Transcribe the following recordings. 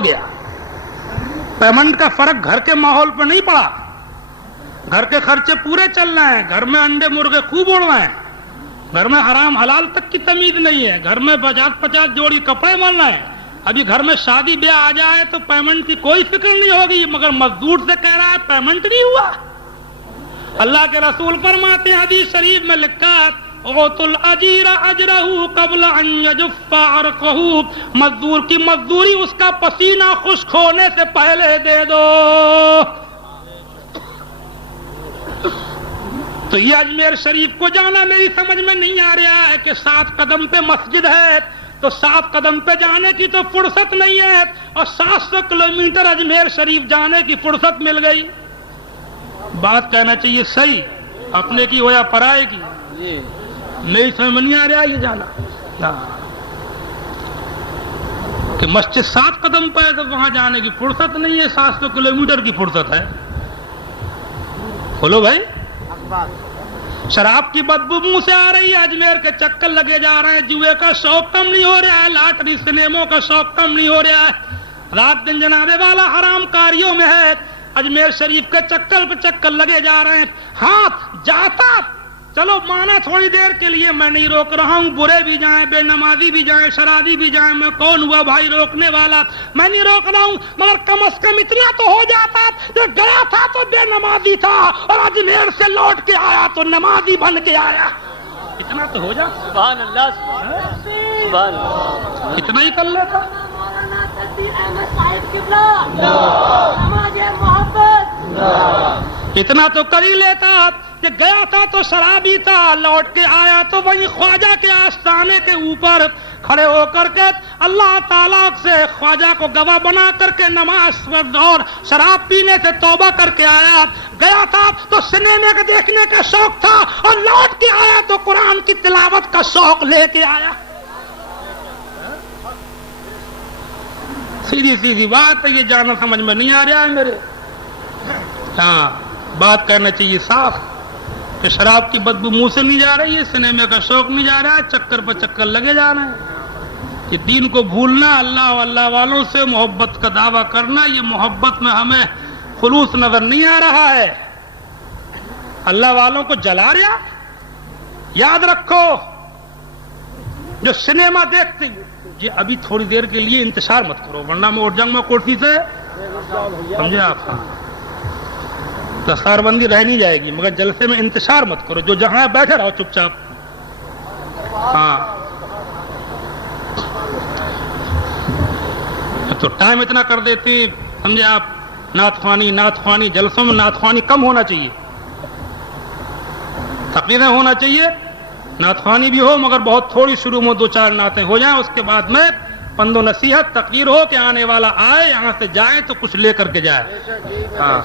ہو گیا. پیمنٹ کا فرق گھر کے ماحول پہ نہیں پڑا. گھر کے خرچے پورے چل رہے ہیں, گھر میں انڈے مرغے خوب اڑ رہے ہیں, گھر میں حرام حلال تک کی تمیز نہیں ہے, گھر میں 50 جوڑی کپڑے بن رہے ہیں. ابھی گھر میں شادی بیاہ آ جائے تو پیمنٹ کی کوئی فکر نہیں ہوگی, مگر مزدور سے کہہ رہا ہے پیمنٹ نہیں ہوا. اللہ کے رسول فرماتے ہیں, حدیث شریف میں لکھا ہے, اعطوا الاجیر اجرہ قبل ان یجف عرقہ, مزدور کی مزدوری اس کا پسینہ خشک ہونے سے پہلے دے دو. تو یہ اجمیر شریف کو جانا میری سمجھ میں نہیں آ رہا ہے کہ 7 قدم پہ مسجد ہے, تو 7 قدم پہ جانے کی تو فرصت نہیں ہے, اور 700 کلومیٹر اجمیر شریف جانے کی فرصت مل گئی. بات کہنا چاہیے صحیح, اپنے کی ہو یا پرائے کی, میری سمجھ میں نہیں آ رہا یہ جانا کہ مسجد 7 قدم پہ ہے تو وہاں جانے کی فرصت نہیں ہے, 700 کلومیٹر کی فرصت ہے. بولو بھائی, شراب کی بدبو منہ سے آ رہی ہے, اجمیر کے چکر لگے جا رہے ہیں, جوئے کا شوق کم نہیں ہو رہا ہے, لاٹری سنیموں کا شوق کم نہیں ہو رہا ہے, رات دن جنابے والا حرام کاریوں میں ہے, اجمیر شریف کے چکر پہ چکر لگے جا رہے ہیں. ہاتھ جاتا, چلو مانا تھوڑی دیر کے لیے, میں نہیں روک رہا ہوں, برے بھی جائیں, بے نمازی بھی جائیں, شرابی بھی جائیں, میں کون ہوا بھائی روکنے والا, میں نہیں روک رہا ہوں, مگر کم از کم اتنا تو ہو جاتا, جو گیا تھا تو بے نمازی تھا اور اجمیر سے لوٹ کے آیا تو نمازی بن کے آیا, اتنا تو ہو جاتا. سبحان اللہ, سبحان اللہ, اتنا ہی کر لیتا. اتنا تو کر ہی لیتا کہ گیا تھا تو شرابی تھا, لوٹ کے آیا تو وہی خواجہ کے آستانے کے اوپر کھڑے ہو کر کے اللہ تعالیٰ سے خواجہ کو گواہ بنا کر کے نماز اور شراب پینے سے توبہ کر کے آیا. گیا تھا تو سنیما کے دیکھنے کا شوق تھا, اور لوٹ کے آیا تو قرآن کی تلاوت کا شوق لے کے آیا. سیدھی سیدھی بات ہے, یہ جانا سمجھ میں نہیں آ رہا ہے میرے. ہاں, بات کرنا چاہیے صاف کہ شراب کی بدبو منہ سے نہیں جا رہی ہے, سنیما کا شوق نہیں جا رہا ہے, چکر پر چکر لگے جا رہے ہیں. یہ دین کو بھولنا, اللہ و اللہ والوں سے محبت کا دعویٰ کرنا, یہ محبت میں ہمیں خلوص نظر نہیں آ رہا ہے. اللہ والوں کو جلا رہا. یاد رکھو, جو سنیما دیکھتے ہیں, یہ ابھی تھوڑی دیر کے لیے انتشار مت کرو, ورنہ میں اٹھ جاؤں گا کرسی سے, سمجھے آپ. دستار بندی رہ نہیں جائے گی, مگر جلسے میں انتشار مت کرو, جو جہاں بیٹھے رہو چپ چاپ. ہاں, تو ٹائم اتنا کر دیتے, سمجھے آپ. نعت خوانی جلسوں میں نعت خوانی کم ہونا چاہیے, تقریریں ہونا چاہیے, نعت خوانی بھی ہو مگر بہت تھوڑی, شروع میں 2-4 نعتیں ہو جائیں, اس کے بعد میں پند و نصیحت تقریر ہو کہ آنے والا آئے, یہاں سے جائے تو کچھ لے کر کے جائے. ہاں,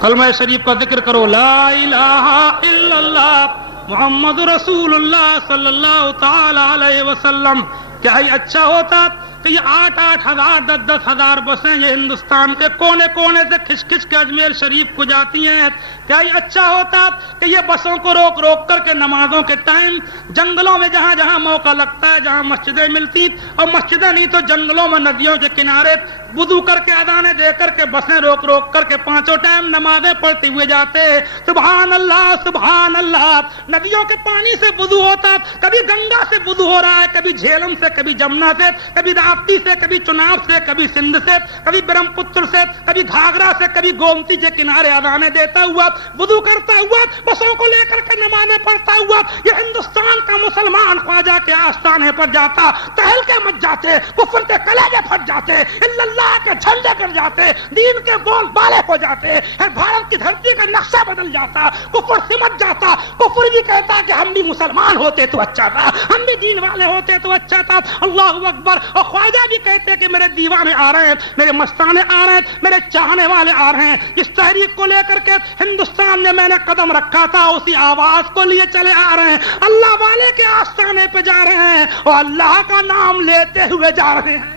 کلمہ شریف کا ذکر کرو, لا الہ الا اللہ محمد رسول اللہ صلی اللہ تعالی علیہ وسلم. کیا ہی اچھا ہوتا کہ یہ 8-8 ہزار 10-10 ہزار بسیں یہ ہندوستان کے کونے کونے سے کھچ کھچ کے اجمیر شریف کو جاتی ہیں. کیا ہی اچھا ہوتا کہ یہ بسوں کو روک روک کر کے نمازوں کے ٹائم جنگلوں میں جہاں جہاں موقع لگتا ہے, جہاں مسجدیں ملتی, اور مسجدیں نہیں تو جنگلوں میں ندیوں کے کنارے وضو کر کے اذانیں دے کر کے بسیں روک روک کر کے 5 ٹائم نمازیں پڑھتے ہوئے جاتے. سبحان اللہ سبحان اللہ. ندیوں کے پانی سے وضو ہوتا, کبھی گنگا سے وضو ہو رہا ہے, کبھی جھیلم سے, کبھی جمنا سے, کبھی راپتی سے, کبھی چناب سے, کبھی سندھ سے, کبھی برہم پتر سے, کبھی گھاگرا سے, کبھی گومتی کے کنارے اذانیں دیتا ہوا, وضو کرتا ہوا, بسوں کو لے کر کے نمازیں پڑھتا ہوا. یہ ہندوستان کا مسلمان خواجہ کے آستانے پر جاتا, ٹہل کے مت جاتے, کفر کے کلیجے پھٹ جاتے, اللہ کے جھنڈے گر جاتے, دین کے بول بالے ہو جاتے, بھارت کی دھرتی کا نقشہ بدل جاتا, کفر سمٹ جاتا. کفر بھی کہتا کہ ہم بھی مسلمان ہوتے تو اچھا تھا, ہم بھی دین والے ہوتے تو اچھا تھا. اللہ اکبر. اور خواجہ بھی کہتے کہ میرے دیوانے آ رہے ہیں, میرے مستانے آ رہے ہیں, میرے چاہنے والے آ رہے ہیں. اس تحریک کو لے کر کے ہندوستان میں میں نے قدم رکھا تھا, اسی آواز کو لیے چلے آ رہے ہیں. اللہ والے کے آستانے پہ جا رہے ہیں اور اللہ کا نام لیتے ہوئے جا رہے ہیں.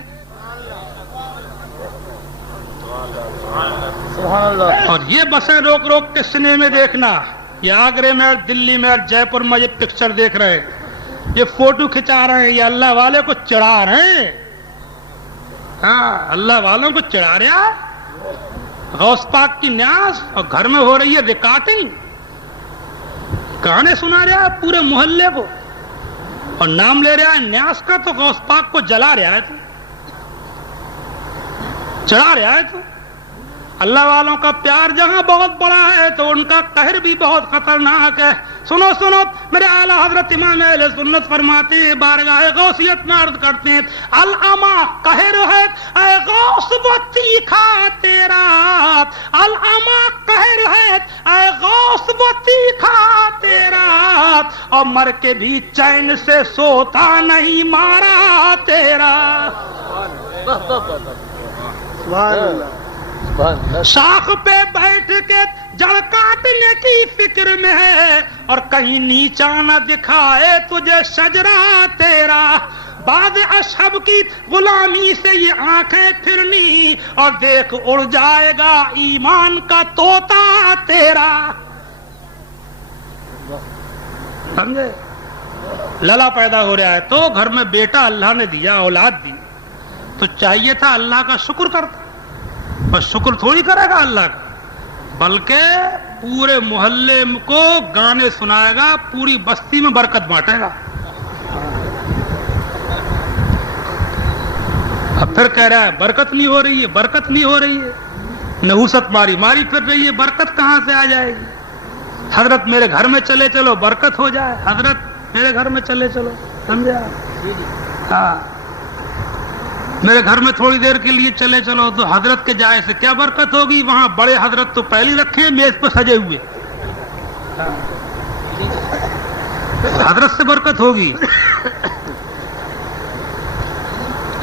اور یہ بسیں روک روک کے سنیما دیکھنا, یہ آگرے میں, دلی میں, جے پور میں یہ پکچر دیکھ رہے ہیں, یہ فوٹو کھچا رہے ہیں, یہ اللہ والے کو چڑھا رہے ہیں. ہاں اللہ والوں کو چڑھا رہا ہے غوث پاک کی نیاز، اور گھر میں ہو رہی ہے ریکارڈنگ، گانے سنا رہا ہے پورے محلے کو، اور نام لے رہا ہے نیاز کا، تو غوث پاک کو جلا رہا ہے، تو چڑھا رہا ہے۔ تو اللہ والوں کا پیار جہاں بہت بڑا ہے تو ان کا قہر بھی بہت خطرناک ہے۔ سنو سنو، میرے اعلیٰ حضرت امام اہل سنت فرماتے ہیں، بارگاہ غوثیت میں عرض کرتے ہیں، العما قہر ہے اے غوث وہ تیکھا تیرا، العما قہر ہے اے غوث وہ تیکھا تیرا، اور مر کے بھی چین سے سوتا نہیں مارا تیرا۔ شاخ پہ بیٹھ کے جڑ کاٹنے کی فکر میں ہے، اور کہیں نیچا نہ دکھائے تجھے شجرہ تیرا، بعد اشہب کی غلامی سے یہ آنکھیں پھرنی، اور دیکھ اڑ جائے گا ایمان کا طوطا تیرا۔ سمجھے؟ للا پیدا ہو رہا ہے تو گھر میں بیٹا اللہ نے دیا، اولاد دی، تو چاہیے تھا اللہ کا شکر کرتا، بس شکر تھوڑی کرے گا اللہ کا، بلکہ پورے محلے کو گانے سنائے گا، پوری بستی میں برکت بانٹے گا۔ اب پھر کہہ رہا ہے برکت نہیں ہو رہی ہے، برکت نہیں ہو رہی ہے، نحوست ماری ماری پھر رہی ہے، برکت کہاں سے آ جائے گی؟ حضرت میرے گھر میں چلے چلو برکت ہو جائے، حضرت میرے گھر میں چلے چلو، سمجھے؟ ہاں میرے گھر میں تھوڑی دیر کے لیے چلے چلو تو حضرت کے جائے سے کیا برکت ہوگی؟ وہاں بڑے حضرت تو پہلے رکھے ہیں میز پہ سجے ہوئے، حضرت سے برکت ہوگی۔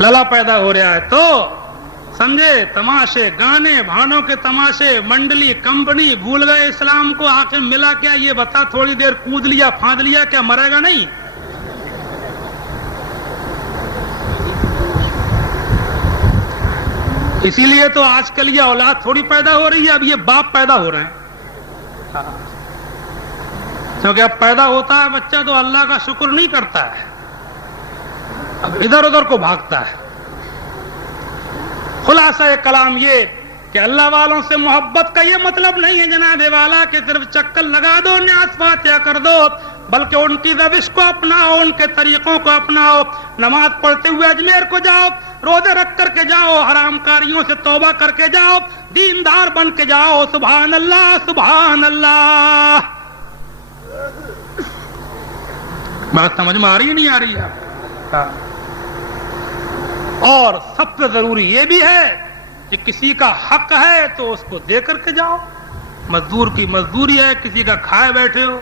للا پیدا ہو رہا ہے تو سمجھے، تماشے گانے بھانوں کے تماشے، منڈلی کمپنی، بھول گئے اسلام کو، آخر ملا کیا یہ بتا؟ تھوڑی دیر کود لیا پھاند لیا، کیا مرے گا نہیں؟ اسی لیے تو آج کل یہ اولاد تھوڑی پیدا ہو رہی ہے، اب یہ باپ پیدا ہو رہے ہیں، کیونکہ اب پیدا ہوتا ہے بچہ تو اللہ کا شکر نہیں کرتا ہے، اب ادھر ادھر کو بھاگتا ہے۔ خلاصہ کلام یہ کہ اللہ والوں سے محبت کا یہ مطلب نہیں ہے جناب والا کہ صرف چکر لگا دو، نیاز فاتحہ کر دو، بلکہ ان کی روش کو اپناؤ، ان کے طریقوں کو اپناؤ، نماز پڑھتے ہوئے اجمیر کو جاؤ، روزے رکھ کر کے جاؤ، حرام کاریوں سے توبہ کر کے جاؤ، دیندار بن کے جاؤ، سبحان اللہ سبحان اللہ۔ بات سمجھ میں آ رہی ہے نہیں آ رہی ہے؟ اور سب سے ضروری یہ بھی ہے کہ کسی کا حق ہے تو اس کو دے کر کے جاؤ، مزدور کی مزدوری ہے، کسی کا کھائے بیٹھے ہو،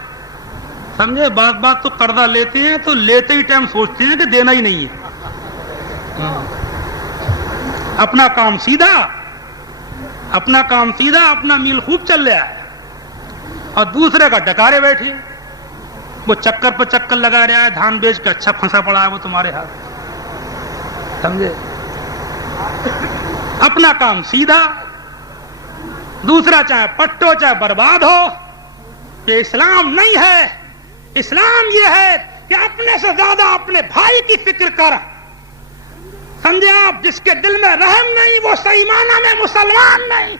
سمجھے؟ بات تو قرضہ لیتے ہیں تو لیتے ہی ٹائم سوچتے ہیں کہ دینا ہی نہیں ہے، اپنا کام سیدھا، اپنا کام سیدھا، اپنا میل خوب چل رہا ہے، اور دوسرے کا ڈکارے بیٹھے، وہ چکر پہ چکر لگا رہا ہے، دھان بیچ کے اچھا پھنسا پڑا ہے وہ تمہارے ہاتھ، سمجھے؟ اپنا کام سیدھا، دوسرا چاہے پٹو چاہے برباد ہو۔ یہ اسلام نہیں ہے، اسلام یہ ہے کہ اپنے سے زیادہ اپنے بھائی کی فکر کر، سمجھے آپ؟ جس کے دل میں رحم نہیں وہ صحیح معنی میں مسلمان نہیں۔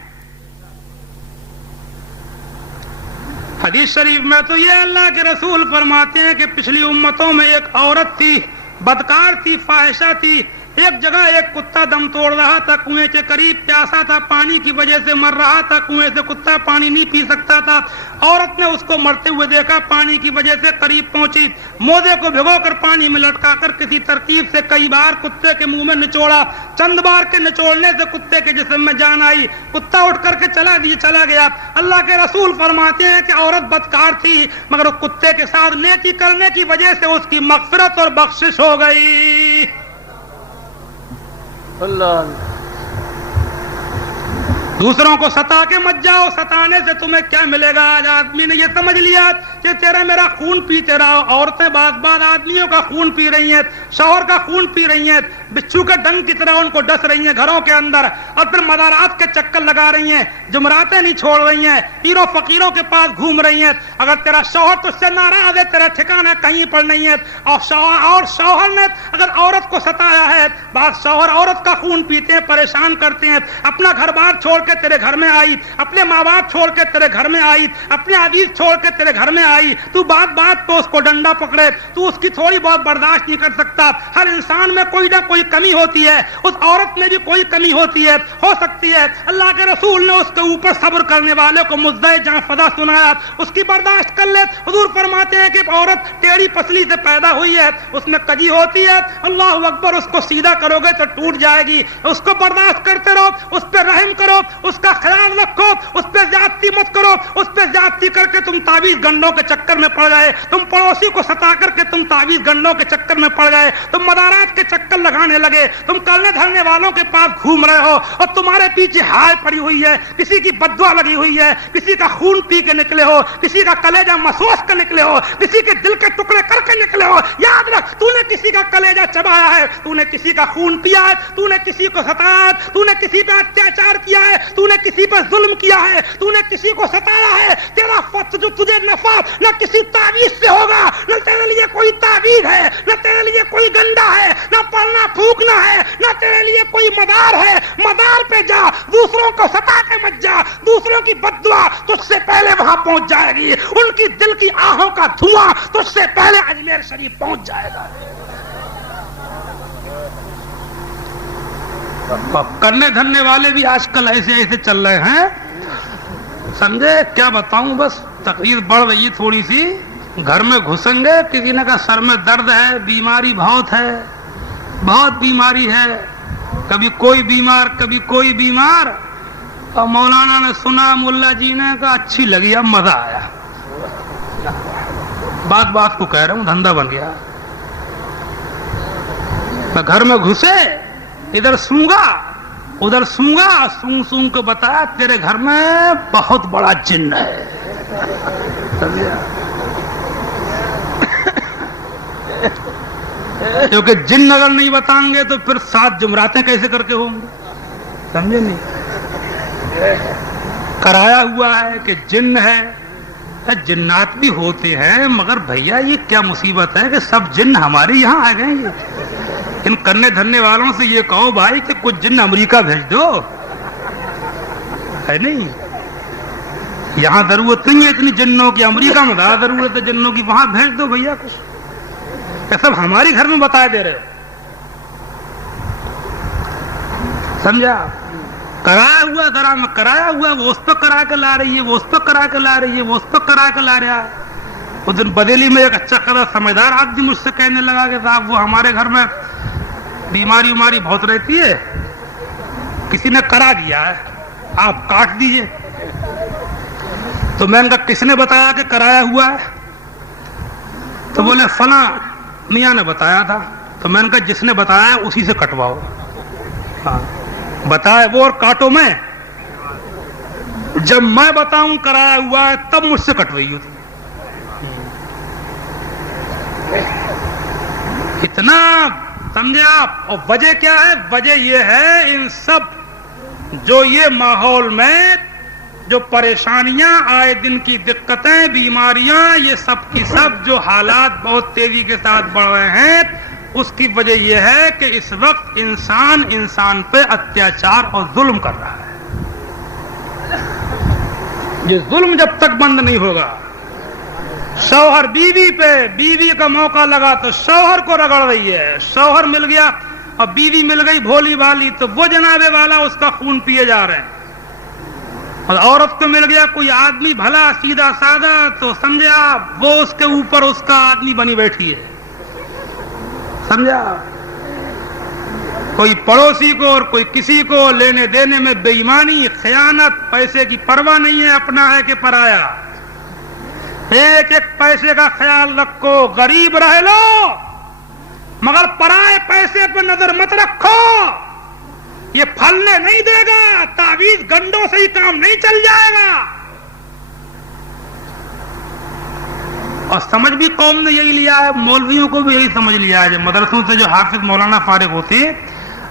حدیث شریف میں تو یہ اللہ کے رسول فرماتے ہیں کہ پچھلی امتوں میں ایک عورت تھی، بدکار تھی، فاحشہ تھی، ایک جگہ ایک کتا دم توڑ رہا تھا، کنویں کے قریب پیاسا تھا، پانی کی وجہ سے مر رہا تھا، کنویں سے کتا پانی نہیں پی سکتا تھا، عورت نے اس کو مرتے ہوئے دیکھا، پانی کی وجہ سے قریب پہنچی، موزے کو بھگو کر پانی میں لٹکا کر کسی ترکیب سے کئی بار کتے کے منہ میں نچوڑا، چند بار کے نچوڑنے سے کتے کے جسم میں جان آئی، کتا اٹھ کر کے چلا گیا۔ اللہ کے رسول فرماتے ہیں کہ عورت بدکار تھی مگر کتے کے ساتھ نیکی کرنے کی وجہ سے اس کی مغفرت اور بخشش ہو گئی۔ اللہ دوسروں کو ستا کے مت جاؤ، ستانے سے تمہیں کیا ملے گا؟ آج آدمی نے یہ سمجھ لیا کہ تیرا میرا خون پیتے رہو. عورتیں بعض آدمیوں کا خون پی رہی ہیں, شوہر کا خون پی رہی ہیں, بچھو کے ڈنگ کی طرح ان کو ڈس رہی ہیں گھروں کے اندر, اور پھر مزارات کے چکر لگا رہی ہیں, جمعراتیں نہیں چھوڑ رہی ہیں, پیروں فقیروں کے پاس گھوم رہی ہیں. اگر تیرا شوہر تجھ سے ناراض ہے, تیرا ٹھکانہ کہیں پر نہیں ہے. اور شوہر نے اگر عورت کو ستایا ہے, بعض شوہر عورت کا خون پیتے ہیں, پریشان کرتے ہیں, اپنا گھر بار چھوڑ کے تیرے گھر میں آئی, اپنے ماں باپ چھوڑ کے تیرے گھر میں آئی, اپنے عزیز چھوڑ کے تیرے گھر میں آئی, تو بات تو اس کو ڈنڈا پکڑے, تو اس کی تھوڑی بہت برداشت نہیں کر سکتا. ہر انسان میں کوئی نہ کوئی کمی ہوتی ہے, اس عورت میں بھی کوئی کمی ہوتی ہے, ہو سکتی ہے. اللہ کے رسول نے اس کے اوپر صبر کرنے والے کو مزدہ جہاں فضا سنایا, اس کی برداشت کر لے. حضور فرماتے ہیں کہ عورت ٹیڑھی پسلی سے پیدا ہوئی ہے, اس میں کجی ہوتی ہے, اللہ اکبر, اس کو سیدھا کرو گے تو ٹوٹ جائے گی. اس کو برداشت کرتے رہو, اس پہ رحم کرو, اس کا خیال رکھو, اس پہ زیادتی مت کرو. اس پہ زیادتی کر کے تم تعویذ گنڈوں کے چکر میں پڑ گئے, تم پڑوسی کو ستا کر کے تم تعویذ گنڈوں کے چکر میں پڑ گئے, تم مدارات کے چکر لگانے لگے, تم کرنے دھرنے والوں کے پاس گھوم رہے ہو, اور تمہارے پیچھے ہائے پڑی ہوئی ہے, کسی کی بددعا لگی ہوئی ہے, کسی کا خون پی کے نکلے ہو, کسی کا کلیجہ مسوس کر نکلے ہو, کسی کے دل کے ٹکڑے کر کے نکلے ہو. یاد رکھ, تو نے کسی کا کلیجہ چبایا ہے, تو نے کسی کا خون پیا ہے, تو نے کسی کو ستایا ہے, تو نے کسی پہ اتیاچار کیا ہے, تو نے کسی پہ ظلم کیا ہے, تو نے کسی کو ستایا ہے. تیرا جو تجھے نفع نہ کسی تعویذ سے ہوگا, نہ تیرے لیے کوئی تعویذ ہے, نہ تیرے لیے کوئی گنڈا ہے, نہ پڑنا پھونکنا ہے, نہ تیرے لیے کوئی مدار ہے. مدار پہ جا, دوسروں کو ستا کے مت جا, دوسروں کی بددعا تجھ سے پہلے وہاں پہنچ جائے گی, ان کی دل کی آہوں کا دھواں تجھ سے پہلے اجمیر شریف پہنچ جائے گا. کرنے دھرنے والے بھی آج کل ایسے چل رہے ہیں, سمجھے. کیا بتاؤں, بس تقریر بڑھ رہی تھوڑی سی, گھر میں گھسیں گے, کسی نے کہا سر میں درد ہے, بیماری بہت ہے, بہت بیماری ہے, کبھی کوئی بیمار کبھی کوئی بیمار. اور مولانا نے سنا, ملا جی نے کہا اچھی لگی, اب مزہ آیا. بات کو کہہ رہا ہوں, دھندا بن گیا. گھر میں گھسے, ادھر سونگا ادھر سونگا, سونگ کو بتایا تیرے گھر میں بہت بڑا جن ہے. کیونکہ جن اگر نہیں بتائیں گے تو پھر 7 جمعراتیں کیسے کر کے ہوں گے, سمجھے نہیں. کرایا ہوا ہے کہ جن ہے, جنات بھی ہوتے ہیں, مگر بھیا یہ کیا مصیبت ہے کہ سب جن ہمارے یہاں آ گئے. ان کرنے دھرنے والوں سے یہ کہو بھائی کہ کچھ جن امریکہ بھیج دو, ہے نہیں. یہاں ضرورت نہیں ہے اتنی جنوں کی, امریکہ میں زیادہ ضرورت ہے جنوں کی, وہاں بھیج دو بھیا کچھ. یہ سب ہمارے گھر میں بتا دے رہے ہو, سمجھا. کرایا ہوا ذرا میں کرایا ہوا, وہ اس پہ کرا کے لا رہی ہے, وہ اس پہ کرا کے لا رہی ہے, وہ اس پہ کرا کے لا رہا ہے. اس دن بدیلی میں ایک اچھا خدا سمجھدار آدمی مجھ سے کہنے لگا کہ صاحب وہ ہمارے گھر میں بیماری بہت رہتی ہے, کسی نے کرا دیا ہے, آپ کاٹ دیجئے. تو میں نے کہا کس نے بتایا کہ کرایا ہوا ہے؟ تو بولے فلاں میاں نے بتایا تھا. تو میں نے کہا جس نے بتایا اسی سے کٹواؤ. ہاں بتایا وہ, اور کاٹو میں. جب میں بتاؤں کرایا ہوا ہے تب مجھ سے کٹوائیے. اتنا سمجھے آپ. اور وجہ کیا ہے؟ وجہ یہ ہے ان سب جو یہ ماحول میں جو پریشانیاں آئے دن کی دقتیں بیماریاں یہ سب کی سب جو حالات بہت تیزی کے ساتھ بڑھ رہے ہیں, اس کی وجہ یہ ہے کہ اس وقت انسان پہ اتیاچار اور ظلم کر رہا ہے. یہ ظلم جب تک بند نہیں ہوگا, شوہر بیوی پہ, بیوی کا موقع لگا تو شوہر کو رگڑ رہی ہے, شوہر مل گیا اور بیوی مل گئی بھولی والی تو وہ جنابے والا اس کا خون پیے جا رہے ہیں. اور عورت کو مل گیا کوئی آدمی بھلا سیدھا سادہ تو سمجھا وہ اس کے اوپر اس کا آدمی بنی بیٹھی ہے, سمجھا. کوئی پڑوسی کو اور کوئی کسی کو لینے دینے میں بے ایمانی, خیانت, پیسے کی پرواہ نہیں ہے, اپنا ہے کہ پرایا. ایک ایک پیسے کا خیال رکھو, غریب رہ لو مگر پرائے پیسے پہ نظر مت رکھو. یہ پھلنے نہیں دے گا, تعویذ گنڈوں سے ہی کام نہیں چل جائے گا. اور سمجھ بھی قوم نے یہی لیا ہے، مولویوں کو بھی یہی سمجھ لیا ہے. مدرسوں سے جو حافظ مولانا فارغ ہوتے ہیں،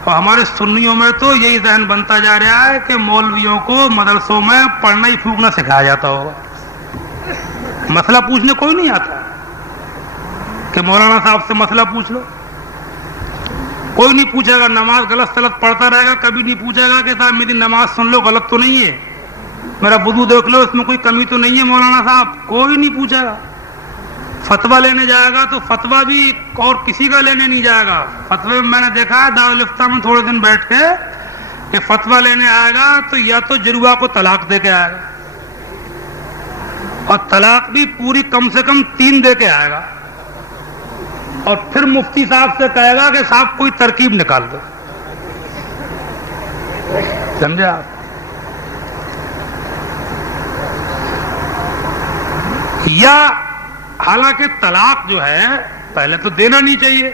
اور ہمارے سنیوں میں تو یہی ذہن بنتا جا رہا ہے کہ مولویوں کو مدرسوں میں پڑھنا ہی پھونکنا سکھایا جاتا ہوگا. مسئلہ پوچھنے کوئی نہیں آتا کہ مولانا صاحب سے مسئلہ پوچھ لو. کوئی نہیں پوچھے گا. نماز غلط سلط پڑھتا رہے گا، کبھی نہیں پوچھے گا کہ صاحب میری نماز سن لو، غلط تو نہیں ہے، میرا وضو دیکھ لو، اس میں کوئی کمی تو نہیں ہے مولانا صاحب. کوئی نہیں پوچھے گا. فتویٰ لینے جائے گا تو فتویٰ بھی اور کسی کا لینے نہیں جائے گا. فتوے میں نے دیکھا ہے دارالفتہ میں تھوڑے دن بیٹھ کے کہ فتویٰ لینے آئے گا تو یا تو جروا کو طلاق دے کے آئے گا، اور طلاق بھی پوری کم سے کم 3 دے کے آئے گا، اور پھر مفتی صاحب سے کہے گا کہ صاحب کوئی ترکیب نکال دو. سمجھے آپ؟ یا حالانکہ طلاق جو ہے پہلے تو دینا نہیں چاہیے،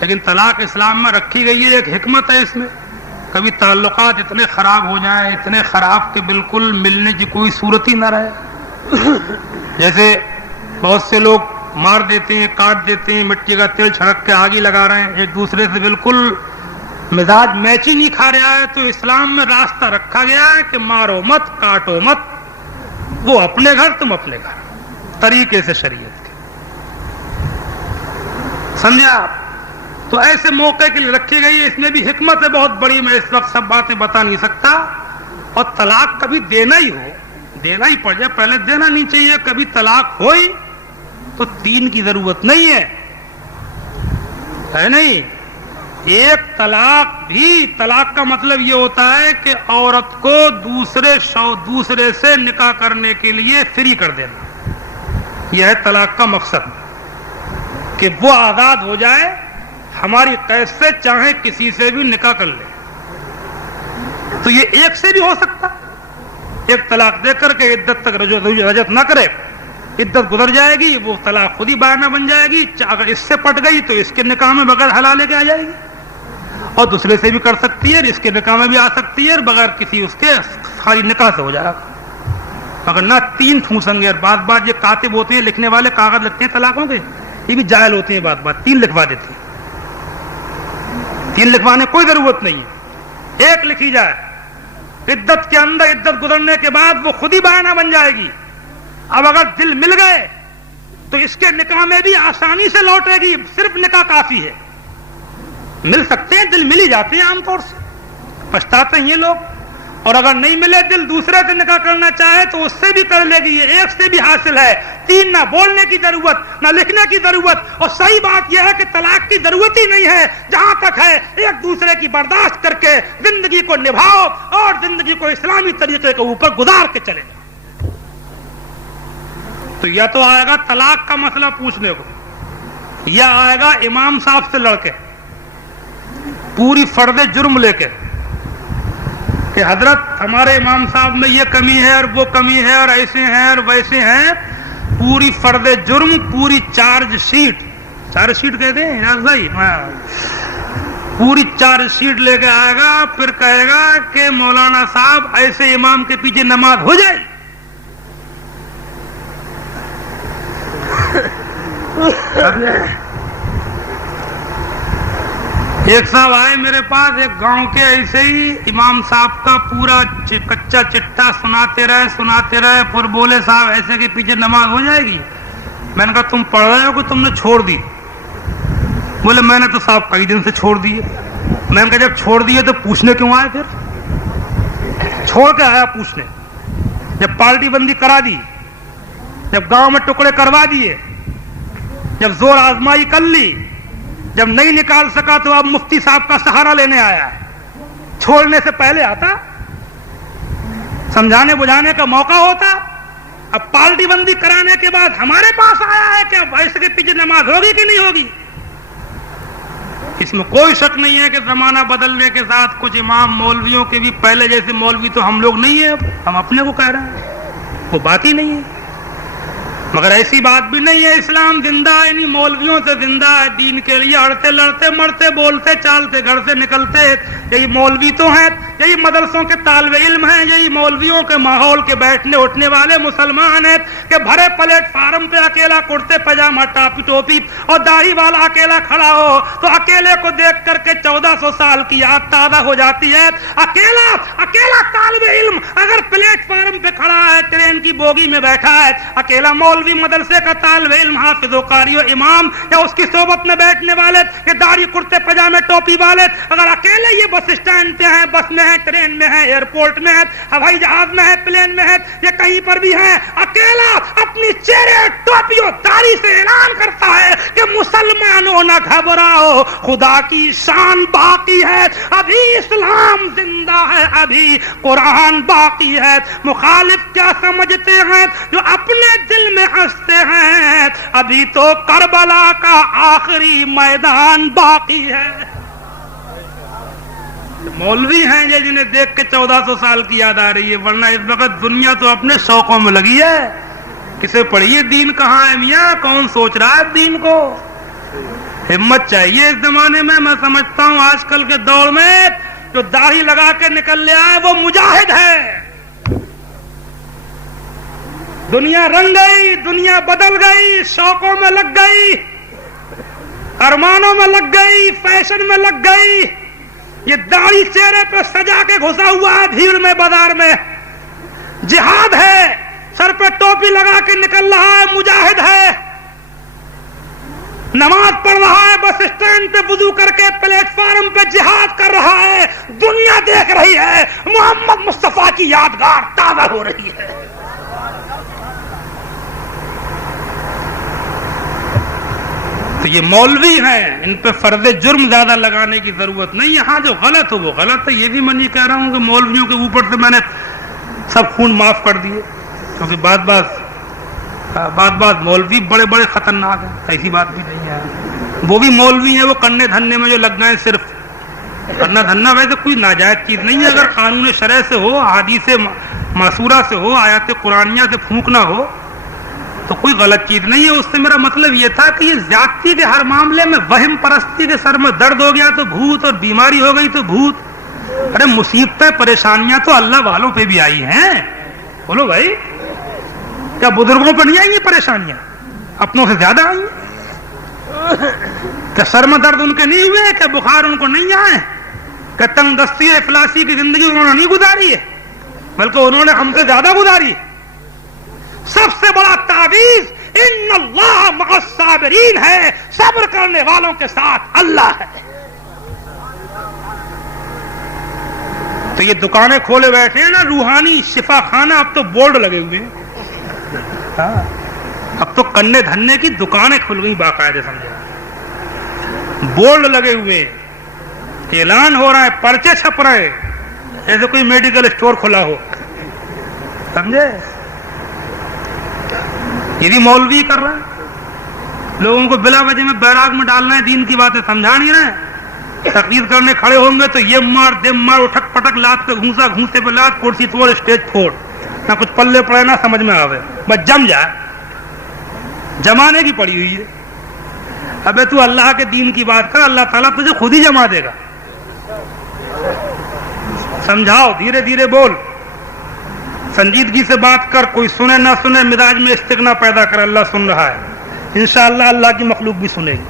لیکن طلاق اسلام میں رکھی گئی ہے، ایک حکمت ہے اس میں. کبھی تعلقات اتنے خراب ہو جائیں، اتنے خراب کہ بالکل ملنے کی کوئی صورت ہی نہ رہے. جیسے بہت سے لوگ مار دیتے ہیں، کاٹ دیتے ہیں، مٹی کا تیل چھڑک کے آگ ہی لگا رہے ہیں، ایک دوسرے سے بالکل مزاج میچ ہی نہیں کھا رہا ہے. تو اسلام میں راستہ رکھا گیا ہے کہ مارو مت، کاٹو مت، وہ اپنے گھر تم اپنے گھر، طریقے سے شریعت کے. سمجھے آپ؟ تو ایسے موقع کے لیے رکھی گئی ہے. اس میں بھی حکمت ہے بہت بڑی، میں اس وقت سب باتیں بتا نہیں سکتا. اور طلاق کبھی دینا ہی ہو، دینا ہی پڑ جائے، پہلے دینا نہیں چاہیے. کبھی طلاق ہوئی تو 3 کی ضرورت نہیں ہے نہیں. ایک طلاق بھی، طلاق کا مطلب یہ ہوتا ہے کہ عورت کو دوسرے سے نکاح کرنے کے لیے فری کر دینا. یہ ہے طلاق کا مقصد، کہ وہ آزاد ہو جائے، ہماری قید سے چاہے کسی سے بھی نکاح کر لے. تو یہ ایک سے بھی ہو سکتا، ایک طلاق دے کر کے عدت تک رجعت نہ کرے، عدت گزر جائے گی، وہ طلاق خود ہی بائنا بن جائے گی. اگر اس سے پٹ گئی تو اس کے نکاح میں بغیر حلال لے کے آ جائے گی، اور دوسرے سے بھی کر سکتی ہے، اس کے نکاح میں بھی آ سکتی ہے، بغیر کسی اس کے خالی نکاح سے ہو جائے گا. اگر نہ 3 ٹھونسیں گے. بات یہ کاتب ہوتے ہیں، لکھنے والے کاغذ لکھتے ہیں طلاقوں کے، یہ بھی جاہل ہوتے ہیں. بات 3 لکھوا دیتے ہیں. 3 لکھوانے کوئی ضرورت نہیں ہے، 1 لکھی جائے. عدت کے اندر، عدت گزرنے کے بعد وہ خود ہی بائنا بن جائے گی. اب اگر دل مل گئے تو اس کے نکاح میں بھی آسانی سے لوٹے گی. صرف نکاح کافی ہے. مل سکتے ہیں، دل مل ہی جاتے ہیں عام طور سے، پچھتاتے ہیں یہ لوگ. اور اگر نہیں ملے دل، دوسرے سے نکاح کرنا چاہے تو اس سے بھی کر لے گی. یہ 1 سے بھی حاصل ہے. 3 نہ بولنے کی ضرورت، نہ لکھنے کی ضرورت. اور صحیح بات یہ ہے کہ طلاق کی ضرورت ہی نہیں ہے. جہاں تک ہے ایک دوسرے کی برداشت کر کے زندگی کو نبھاؤ، اور زندگی کو اسلامی طریقے کے اوپر گزار کے چلے. تو یا تو آئے گا طلاق کا مسئلہ پوچھنے کو، یا آئے گا امام صاحب سے لڑ کے پوری فرد جرم لے کے کہ حضرت ہمارے امام صاحب میں یہ کمی ہے اور وہ کمی ہے اور ایسے ہیں اور ویسے ہیں. پوری فرد جرم، پوری چارج شیٹ کہتے ہیں یاد بھائی، پوری چارج شیٹ لے کے آئے گا. پھر کہے گا کہ مولانا صاحب ایسے امام کے پیچھے نماز ہو جائے. ایک صاحب آئے میرے پاس، ایک گاؤں کے، ایسے ہی امام صاحب کا پورا کچا چٹا سناتے رہے. پھر بولے صاحب ایسے کے پیچھے نماز ہو جائے گی. میں نے کہا تم پڑھ رہے ہو کہ تم نے چھوڑ دی؟ بولے میں نے تو صاحب کئی دن سے چھوڑ دیے. میں نے کہا جب چھوڑ دیے تو پوچھنے کیوں آئے؟ پھر چھوڑ کے آیا پوچھنے. جب پارٹی بندی کرا دی، جب گاؤں میں ٹکڑے کروا دیے، جب زور آزمائی کر لی، جب نہیں نکال سکا تو اب مفتی صاحب کا سہارا لینے آیا ہے. چھوڑنے سے پہلے آتا، سمجھانے بجھانے کا موقع ہوتا. اب پارٹی بندی کرانے کے بعد ہمارے پاس آیا ہے کہ اب ایسے کے پیچھے نماز ہوگی کہ نہیں ہوگی. اس میں کوئی شک نہیں ہے کہ زمانہ بدلنے کے ساتھ کچھ امام مولویوں کے بھی پہلے جیسے مولوی تو ہم لوگ نہیں ہیں. ہم اپنے کو کہہ رہے ہیں، وہ بات ہی نہیں ہے. مگر ایسی بات بھی نہیں ہے، اسلام زندہ ہے، انہیں مولویوں سے زندہ ہے، دین کے لیے اڑتے لڑتے مرتے بولتے چالتے گھر سے نکلتے، یہی مولوی تو ہیں، یہی مدرسوں کے طالب علم ہیں، یہی مولویوں کے ماحول کے بیٹھنے اٹھنے والے مسلمان ہیں کہ بھرے پلیٹ فارم پہ اکیلا کرتے پاجامہ ٹوپی اور داڑھی والا اکیلا کھڑا ہو تو اکیلے کو دیکھ کر کے 1400 سال کی یاد تازہ ہو جاتی ہے۔ اکیلا طالب علم اگر پلیٹ فارم پہ کھڑا ہے، ٹرین کی بوگی میں بیٹھا ہے، اکیلا مولوی مدرسے کا طالب علم حافظ و قاری و امام یا اس کی صحبت میں بیٹھنے والے کہ داڑھی کرتے پاجامے ٹوپی والے اگر اکیلے یہ بس اسٹینڈ پہ ہیں، بس میں ہیں، ٹرین میں ہیں، ایئرپورٹ میں ہیں، ہوائی جہاز میں ہیں، پلین میں ہیں، یا کہیں پر بھی ہیں، اکیلا اپنی چہرے ٹوپی و داڑھی سے اعلان کرتا ہے کہ مسلمانوں نہ گھبراؤ، خدا کی شان باقی ہے، ابھی اسلام زندہ ہے، ابھی قرآن باقی ہے۔ مخالف کیا سمجھتے ہیں جو اپنے دل میں ہنستے ہیں، ابھی تو کربلا کا آخری میدان باقی ہے۔ مولوی ہیں یہ جنہیں دیکھ کے 1400 سال کی یاد آ رہی ہے، ورنہ اس وقت دنیا تو اپنے شوقوں میں لگی ہے۔ کسے پڑھیے دین کہاں ہے میاں، کون سوچ رہا ہے دین کو؟ ہمت چاہیے اس زمانے میں۔ میں سمجھتا ہوں آج کل کے دور میں جو داڑھی لگا کے نکل لیا ہے وہ مجاہد ہے۔ دنیا رنگ گئی، دنیا بدل گئی، شوقوں میں لگ گئی، ارمانوں میں لگ گئی، فیشن میں لگ گئی۔ یہ داڑھی چہرے پہ سجا کے گھسا ہوا ہے بھیڑ میں، بازار میں، جہاد ہے، سر پہ ٹوپی لگا کے نکل رہا ہے، مجاہد ہے، نماز پڑھ رہا ہے، بس اسٹینڈ پہ وضو کر کے پلیٹ فارم پہ جہاد کر رہا ہے، دنیا دیکھ رہی ہے، محمد مصطفیٰ کی یادگار تازہ ہو رہی ہے۔ تو یہ مولوی ہیں، ان پہ فرض جرم زیادہ لگانے کی ضرورت نہیں۔ یہاں جو غلط ہو وہ غلط ہے، یہ بھی میں نہیں کہہ رہا ہوں کہ مولویوں کے اوپر سے میں نے سب خون معاف کر دیے، کیونکہ بعض مولوی بڑے بڑے خطرناک ہیں، ایسی بات بھی نہیں ہے۔ وہ بھی مولوی ہیں، وہ کنے دھنے میں جو لگ گئے، صرف کرنا دھنا ویسے کوئی ناجائز چیز نہیں ہے، اگر قانون شرع سے ہو، احادیث معصورہ سے ہو، آیات قرآنیہ سے پھونکنا ہو تو کوئی غلط چیز نہیں ہے۔ اس سے میرا مطلب یہ تھا کہ یہ زیادتی کے ہر معاملے میں وہم پرستی کے سر میں درد ہو گیا تو بھوت، اور بیماری ہو گئی تو بھوت۔ ارے مصیبتیں پریشانیاں تو اللہ والوں پہ بھی آئی ہیں، بولو بھائی، کیا بزرگوں پہ نہیں آئی ہیں پریشانیاں؟ اپنوں سے زیادہ آئی ہیں؟ کیا سر میں درد ان کے نہیں ہوئے؟ کیا بخار ان کو نہیں آئے؟ کیا تنگ دستی افلاسی کی زندگی انہوں نے نہیں گزاری ہے؟ بلکہ انہوں نے ہم سے زیادہ گزاری۔ سب سے بڑا تعویذ ان اللہ مع الصابرین ہے، صبر کرنے والوں کے ساتھ اللہ ہے۔ تو یہ دکانیں کھولے بیٹھے ہیں نا، روحانی شفا خانہ، اب تو بورڈ لگے ہوئے ہیں، اب تو کنے دھنے کی دکانیں کھل گئی باقاعدہ، سمجھے، بورڈ لگے ہوئے، اعلان ہو رہا ہے، پرچے چھپ رہے، جیسے کوئی میڈیکل اسٹور کھلا ہو، سمجھے۔ یہ بھی مولوی کر رہا ہے، لوگوں کو بلا وجہ میں بیراگ میں ڈالنا ہے، دین کی باتیں سمجھا نہیں رہے۔ تقریر کرنے کھڑے ہوں گے تو یہ مار دم مار، اٹھک پٹک، لات پہ گھونسا، گھونسے پہ لات، کرسی توڑ، اسٹیج پھوڑ، نہ کچھ پلے پڑے نہ سمجھ میں آوے، بس جم جائے، جمانے کی پڑی ہوئی ہے۔ ابے تو اللہ کے دین کی بات کر، اللہ تعالیٰ تجھے خود ہی جما دے گا۔ سمجھاؤ، دھیرے دھیرے بول، سنجیدگی سے بات کر، کوئی سنے نہ سنے، مزاج میں استغنا پیدا کر، اللہ سن رہا ہے، انشاءاللہ اللہ کی مخلوق بھی سنے گی۔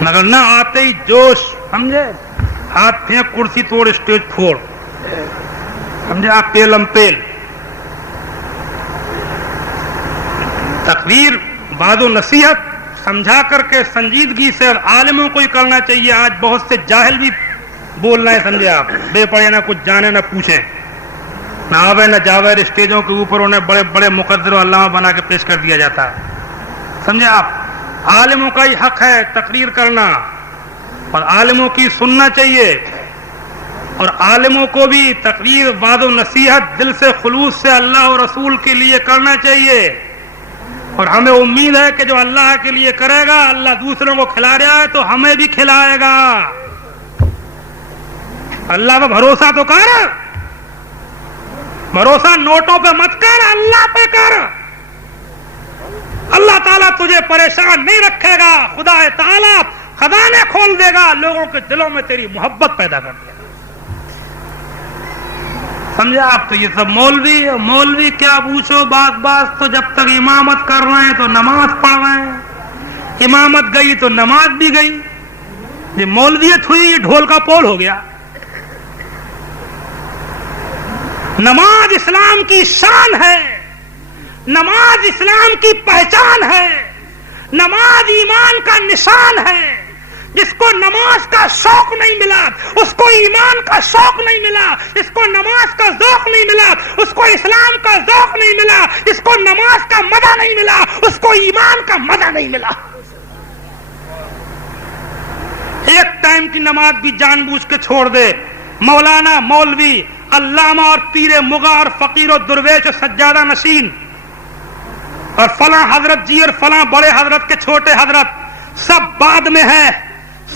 مگر نہ آتے ہی جوش، سمجھے، ہاتھ پھینک، کرسی توڑ، اسٹیج پھوڑ، سمجھے، آپ پیلم پیل۔ تقریر، وعظ و نصیحت سمجھا کر کے سنجیدگی سے، اور عالموں کو ہی کرنا چاہیے۔ آج بہت سے جاہل بھی بول رہے ہیں، سمجھے آپ، بے پڑھے نہ کچھ جانے نہ پوچھیں، نہ آوے نہ جاوے، اسٹیجوں کے اوپر انہیں بڑے بڑے مقدر و علامہ بنا کے پیش کر دیا جاتا ہے، سمجھے آپ۔ عالموں کا ہی حق ہے تقریر کرنا، اور عالموں کی سننا چاہیے، اور عالموں کو بھی تقریر، وعظ و نصیحت دل سے، خلوص سے اللہ اور رسول کے لیے کرنا چاہیے۔ اور ہمیں امید ہے کہ جو اللہ کے لیے کرے گا، اللہ دوسروں کو کھلا رہا ہے تو ہمیں بھی کھلائے گا۔ اللہ پہ بھروسہ تو کر، بھروسہ نوٹوں پہ مت کر، اللہ پہ کر۔ اللہ تعالیٰ تجھے پریشان نہیں رکھے گا، خدا تعالیٰ خزانے کھول دے گا، لوگوں کے دلوں میں تیری محبت پیدا کر دے گا۔ سمجھا آپ؟ تو یہ سب مولوی کیا پوچھو، بعض تو جب تک امامت کر رہے ہیں تو نماز پڑھ رہے ہیں، امامت گئی تو نماز بھی گئی، یہ مولویت ہوئی، یہ ڈھول کا پول ہو گیا۔ نماز اسلام کی شان ہے، نماز اسلام کی پہچان ہے، نماز ایمان کا نشان ہے۔ جس کو نماز کا شوق نہیں ملا، اس کو ایمان کا شوق نہیں ملا، جس کو نماز کا ذوق نہیں ملا، اس کو اسلام کا ذوق نہیں ملا، جس کو نماز کا مزہ نہیں ملا، اس کو ایمان کا مزہ نہیں ملا۔ ایک ٹائم کی نماز بھی جان بوجھ کے چھوڑ دے، مولانا، مولوی، علامہ اور پیر مغا اور فقیر و درویش اور سجادہ نشین اور فلاں حضرت جی اور فلاں بڑے حضرت کے چھوٹے حضرت سب بعد میں ہے،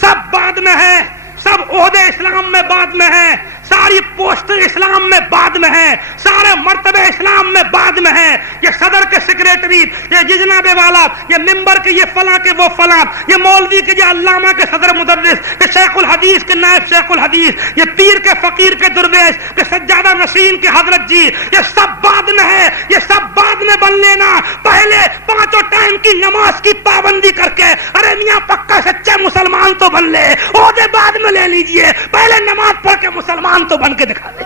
سب بعد میں ہے، سب عہدے اسلام میں بعد میں ہے، ساری پوسٹیں اسلام میں بعد میں ہے، سارے مرتبے اسلام میں بعد میں ہے۔ یہ صدر کے سیکریٹری، یہ جناب والا، یہ ممبر کے، یہ فلاں کے، وہ فلاں، یہ مولوی کے، یہ علامہ کے صدر مدرس، یہ شیخ الحدیث کے نائب شیخ الحدیث، یہ پیر کے فقیر کے درویش، یہ سجادہ نشین کے حضرت جی، یہ سب بعد میں ہے، یہ سب بعد میں بن لینا۔ پہلے پانچوں ٹائم کی نماز کی پابندی کر کے ارے میاں پکا سچے مسلمان تو بن لے، عہدے بعد میں لے لیجئے، پہلے نماز پڑھ کے مسلمان تو بن کے دکھا دے۔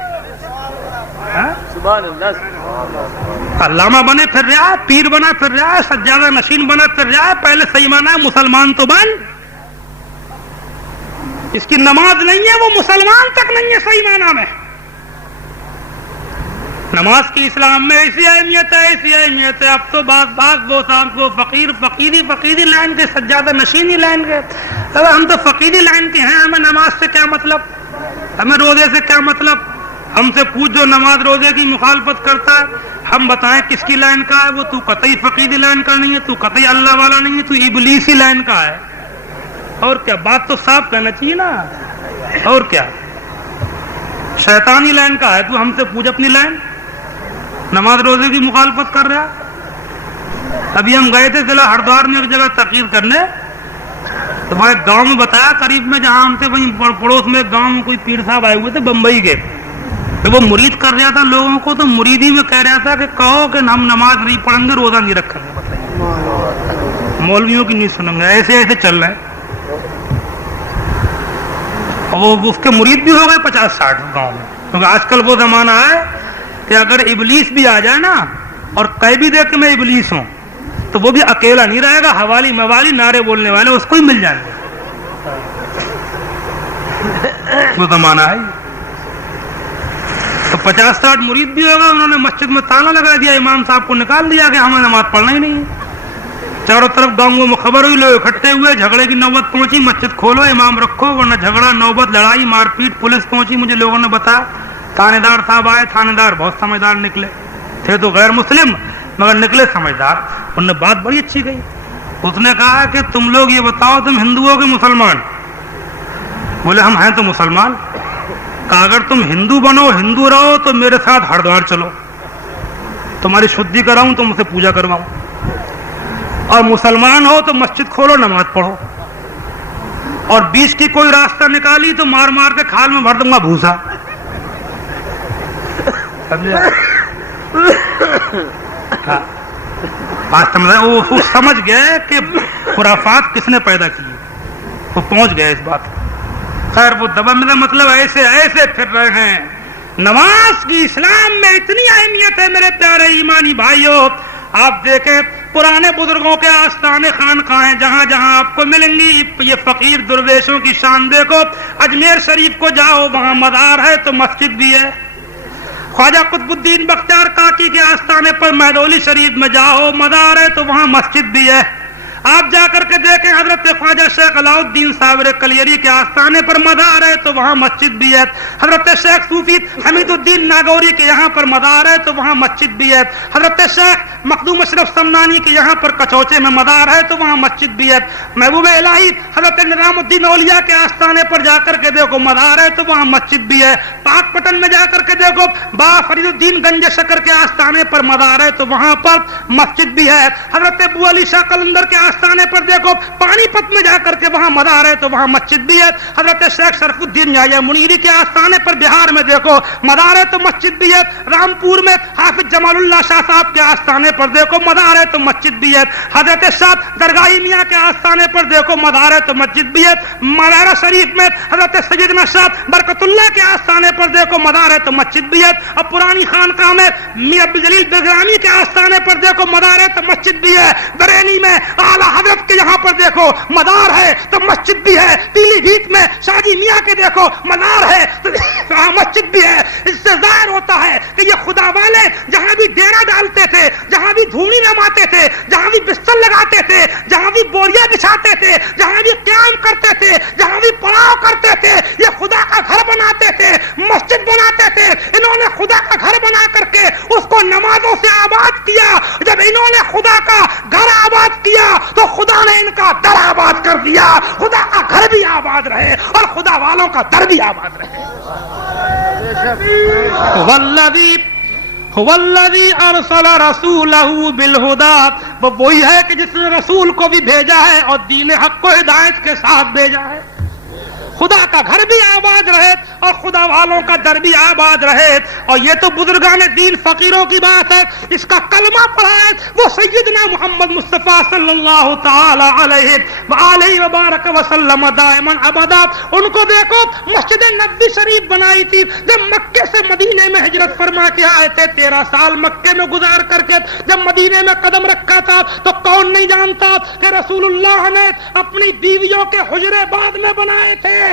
سبحان اللہ، علامہ بنے پھر رہا ہے، پیر بنا پھر رہا ہے، سجادہ نشین بنا پھر رہا ہے، پہلے صحیح مانا ہے مسلمان تو بن۔ اس کی نماز نہیں ہے، وہ مسلمان تک نہیں ہے صحیح مانا میں۔ نماز کی اسلام میں ایسی اہمیت ہے، ایسی اہمیت ہے، اب تو وہ فقیری لائن کے، سجادہ نشینی لائن کے۔ ہم تو فقیری لائن کے ہیں، ہمیں نماز سے کیا مطلب، ہمیں روزے سے کیا مطلب؟ ہم سے پوچھ جو نماز روزے کی مخالفت کرتا ہے، ہم بتائیں کس کی لائن کا ہے وہ؟ تو قطعی فقیری لائن کا نہیں ہے، تو قطعی اللہ والا نہیں ہے، تو ابلیسی لائن کا ہے۔ اور کیا، بات تو صاف کہنا چاہیے نا، اور کیا، شیطانی لائن کا ہے۔ تو ہم سے پوچھ اپنی لائن، نماز روزے کی مخالفت کر رہا۔ ابھی ہم گئے تھے ضلع ہردوار میں ایک جگہ تقریر کرنے، تو وہ ایک گاؤں میں بتایا قریب میں جہاں ہم تھے، وہیں پڑوس میں ایک گاؤں میں کوئی پیر صاحب آئے ہوئے تھے بمبئی کے، تو وہ مرید کر رہا تھا لوگوں کو، تو مریدی میں کہہ رہا تھا کہ کہو کہ ہم نماز نہیں پڑھیں گے، روزہ نہیں رکھیں گے۔ بتائیے، مولویوں کی نہیں سنیں گے، ایسے چل رہے ہیں۔ اور وہ اس کے مرید بھی ہو گئے 50-60 گاؤں میں، کیونکہ آج کل وہ زمانہ ہے کہ اگر ابلیس بھی آ جائے نا اور کہہ بھی دے کہ میں ابلیس ہوں، تو وہ بھی اکیلا نہیں رہے گا، حوالی موالی نعرے بولنے والے اس کو ہی مل جائیں گے۔ وہ زمانہ ہے۔ تو 50-60 مرید بھی ہوگا، انہوں نے مسجد میں تالا لگا دیا، امام صاحب کو نکال دیا کہ ہمیں نماز پڑھنا ہی نہیں۔ چاروں طرف گاؤں میں خبر ہوئی، لوگ اکٹھے ہوئے، جھگڑے کی نوبت پہنچی، مسجد کھولو، امام رکھو ورنہ جھگڑا، نوبت، لڑائی، مار پیٹ، پولیس پہنچی۔ مجھے لوگوں نے بتایا، تھانے دار صاحب آئے، تھانے دار بہت سمجھدار نکلے، تھے تو غیر مسلم مگر نکلے سمجھدار۔ انہوں نے بات بڑی اچھی کہی، اس نے کہا کہ تم لوگ یہ بتاؤ تم ہندو ہو کہ مسلمان؟ بولے ہم ہیں تو مسلمان۔ کہا اگر تم ہندو بنو، ہندو رہو تو میرے ساتھ ہردوار چلو، تمہاری شدھی کراؤں، تم سے پوجا کرواؤں، اور مسلمان ہو تو مسجد کھولو، نماز پڑھو، اور بیچ کی کوئی راستہ نکالی تو مار مار کے کھال میں بھر دوں گا بھوسا۔ وہ سمجھ گئے کہ خرافات کس نے پیدا کی، وہ پہنچ گئے اس بات۔ خیر وہ دبا میرا مطلب ایسے پھر رہے ہیں۔ نماز کی اسلام میں اتنی اہمیت ہے میرے پیارے ایمانی بھائیوں، آپ دیکھیں پرانے بزرگوں کے آستانے خانقاہیں جہاں جہاں آپ کو ملیں گی، یہ فقیر درویشوں کی شان دیکھو۔ اجمیر شریف کو جاؤ، وہاں مزار ہے تو مسجد بھی ہے۔ خواجہ قطب الدین بختیار کاکی کے آستانے پر مہدولی شریف میں جاؤ، مزار ہے تو وہاں مسجد بھی ہے۔ آپ جا کر کے دیکھیں حضرت خواجہ شیخ علاؤالدین صابر کلیری کے آستانے پر مزار ہے تو وہاں مسجد بھی ہے. حضرت شیخ صوفی حمید الدین ناگوری کے یہاں پر مزار ہے تو وہاں مسجد بھی ہے. حضرت شیخ مخدوم اشرف سمنانی کے یہاں پر کچوچے میں مزار ہے تو وہاں مسجد بھی ہے. محبوب الہی حضرت نظام الدین اولیاء کے آستانے پر جا کر کے دیکھو مزار ہے تو وہاں مسجد بھی ہے. پاک پٹن میں جا کر کے دیکھو با فرید الدین گنج شکر کے آستانے پر مزار ہے تو وہاں پر مسجد بھی ہے. حضرت ابو علی شاہ قلندر کے آستانے پر دیکھو پانی پت میں جا کر کے وہاں مزار ہے تو وہاں مسجد بھی ہے. حضرت شیخ شرف الدین یحییٰ منیری کے آستانے پر بہار میں دیکھو مزار ہے تو مسجد بھی ہے. رامپور میں حافظ جمال اللہ شاہ صاحب کے آستانے پر دیکھو مزار ہے تو مسجد بھی ہے. حضرت شاہ درگاہی میاں کے آستانے پر دیکھو مزار ہے تو مسجد بھی ہے. ملارا شریف میں حضرت سیدنا شاہ برکت اللہ کے آستانے پر دیکھو مزار ہے تو مسجد بھی ہے. اور پرانی خانقاہ میں میاں عبد الجلیل بغرانی کے آستانے پر دیکھو مزار ہے تو مسجد بھی ہے. بریلی میں اعلیٰ حضرت کے یہاں پر دیکھو مزار ہے تو مسجد بھی ہے. پیلی بھیت میں شاہجی میاں کے دیکھو مزار ہے تو مسجد بھی ہے. اس سے ظاہر ہوتا ہے کہ یہ خدا والے جہاں بھی ڈیرا ڈالتے تھے, جہاں بھی دھوڑی نماتے تھے, جہاں بھی بستر لگاتے تھے, جہاں بھی بوریاں بچھاتے تھے, جہاں بھی قیام کرتے تھے, جہاں بھی پڑاؤ کرتے تھے, یہ خدا کا گھر بناتے تھے, مسجد بناتے تھے. انہوں نے خدا کا گھر بنا کر کے اس کو نمازوں سے آباد کیا. جب انہوں نے خدا کا گھر آباد کیا تو خدا نے ان کا در آباد کر دیا. خدا کا گھر بھی آباد رہے اور خدا والوں کا در بھی آباد رہے. والذی ارسل رسولہ بالہدی, وہ وہی ہے کہ جس نے رسول کو بھی بھیجا ہے اور دین حق کو ہدایت کے ساتھ بھیجا ہے. خدا کا گھر بھی آباد رہے اور خدا والوں کا در بھی آباد رہے. اور یہ تو بزرگان دین فقیروں کی بات ہے. اس کا کلمہ پڑھا ہے وہ سیدنا محمد مصطفیٰ صلی اللہ تعالی علیہ وآلہ وبارک وسلم دائما ابدا. ان کو دیکھو مسجد نبوی شریف بنائی تھی جب مکے سے مدینے میں ہجرت فرما کے آئے تھے. 13 سال مکے میں گزار کر کے جب مدینے میں قدم رکھا تھا تو کون نہیں جانتا کہ رسول اللہ نے اپنی بیویوں کے حجرے بعد میں بنائے تھے.